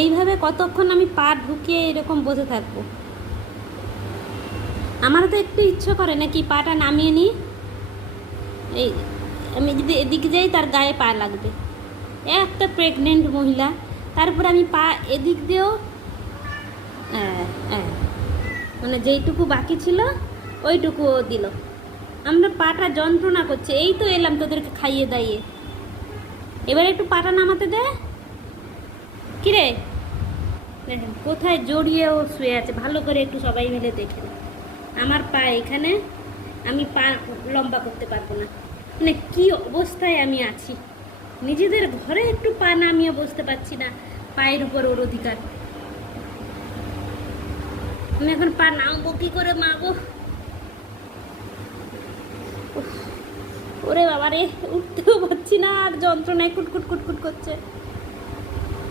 এইভাবে কতক্ষণ আমি পা ঢুকিয়ে এরকম বসে থাকবো? আমারও তো একটু ইচ্ছে করে নাকি পাটা নামিয়ে নিই। এই আমি যদি এদিকে যাই তার গায়ে পা লাগবে। একটা প্রেগনেন্ট মহিলা, তারপর আমি পা এদিক দিয়েও হ্যাঁ, মানে যেইটুকু বাকি ছিল ওইটুকুও দিল। আমরা পাটা যন্ত্রণা করছে, এই তো এলাম তোদেরকে খাইয়ে দাইয়ে, এবার একটু পাটা নামাতে দে। কিরে, দেখেন কোথায় জড়িয়ে ও শুয়ে আছে, ভালো করে একটু সবাই মিলে দেখেন। আমার পা এখানে, আমি পা লম্বা করতে পারবো না। মানে কি অবস্থায় আমি আছি, নিজেদের ঘরে একটু পা নামিয়ে বসতে পারছি না। পায়ের উপর ওর অধিকার, আমি এখন পা নামবো কি করে মা গো? ওরে বাবা রে, উঠতেও পারছি না, আর যন্ত্রণায় কুটকুট কুটকুট করছে।